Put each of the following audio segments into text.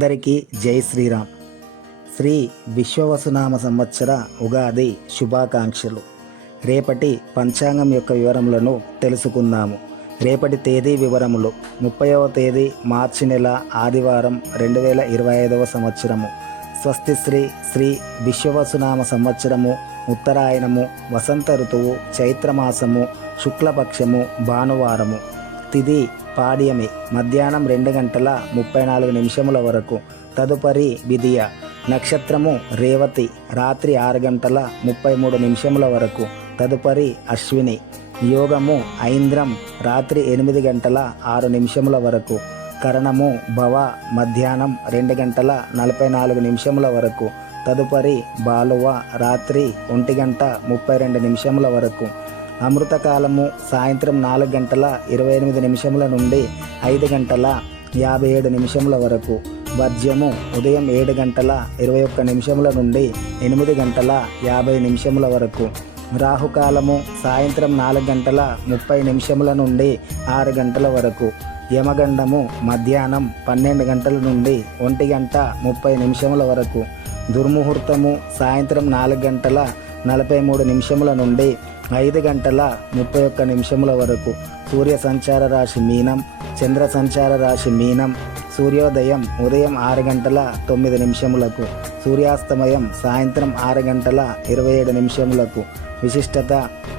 అందరికీ జై శ్రీరామ్. శ్రీ విశ్వవసునామ సంవత్సర ఉగాది శుభాకాంక్షలు. రేపటి పంచాంగం యొక్క వివరములను తెలుసుకుందాము. రేపటి తేదీ వివరములు. ముప్పైవ తేదీ మార్చి నెల ఆదివారం రెండు వేల ఇరవై ఐదవ సంవత్సరము. స్వస్తి శ్రీ శ్రీ విశ్వవసునామ సంవత్సరము ఉత్తరాయణము వసంత ఋతువు చైత్రమాసము శుక్లపక్షము భానువారము. తిది పాడ్యమి మధ్యాహ్నం రెండు గంటల ముప్పై నాలుగు నిమిషముల వరకు. తదుపరి విధియ నక్షత్రము రేవతి రాత్రి ఆరు గంటల ముప్పై మూడు నిమిషముల వరకు. తదుపరి అశ్విని యోగము ఐంద్రం రాత్రి ఎనిమిది గంటల ఆరు నిమిషముల వరకు. కరణము భవ మధ్యాహ్నం రెండు గంటల నలభై నాలుగు నిమిషముల వరకు. తదుపరి బాలువ రాత్రి ఒంటి గంట ముప్పై రెండు నిమిషముల వరకు. అమృతకాలము సాయంత్రం నాలుగు గంటల ఇరవై ఎనిమిది నిమిషముల నుండి ఐదు గంటల యాభై ఏడు నిమిషముల వరకు. వర్జ్యము ఉదయం ఏడు గంటల ఇరవై ఒక్క నిమిషముల నుండి ఎనిమిది గంటల యాభై నిమిషముల వరకు. రాహుకాలము సాయంత్రం నాలుగు గంటల ముప్పై నిమిషముల నుండి ఆరు గంటల వరకు. యమగండము మధ్యాహ్నం పన్నెండు గంటల నుండి ఒంటి గంట ముప్పై నిమిషముల వరకు. దుర్ముహూర్తము సాయంత్రం నాలుగు గంటల నలభై మూడు నిమిషముల నుండి ఐదు గంటల ముప్పై ఒక్క నిమిషముల వరకు. సూర్య సంచార రాశి మీనం చంద్ర సంచార రాశి మీనం సూర్యోదయం ఉదయం ఆరు గంటల తొమ్మిది నిమిషములకు సూర్యాస్తమయం సాయంత్రం ఆరు గంటల ఇరవై ఏడు నిమిషములకు. విశిష్టత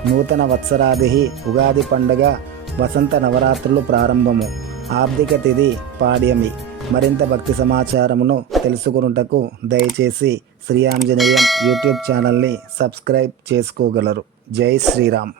నూతన వత్సరాది ఉగాది పండుగ వసంత నవరాత్రులు ప్రారంభము. ఆర్థిక తిథి పాడ్యమి. మరింత భక్తి సమాచారమును తెలుసుకొనుటకు దయచేసి శ్రీ ఆంజనేయం యూట్యూబ్ ఛానల్ని సబ్స్క్రైబ్ చేసుకోగలరు. జై శ్రీరామ్.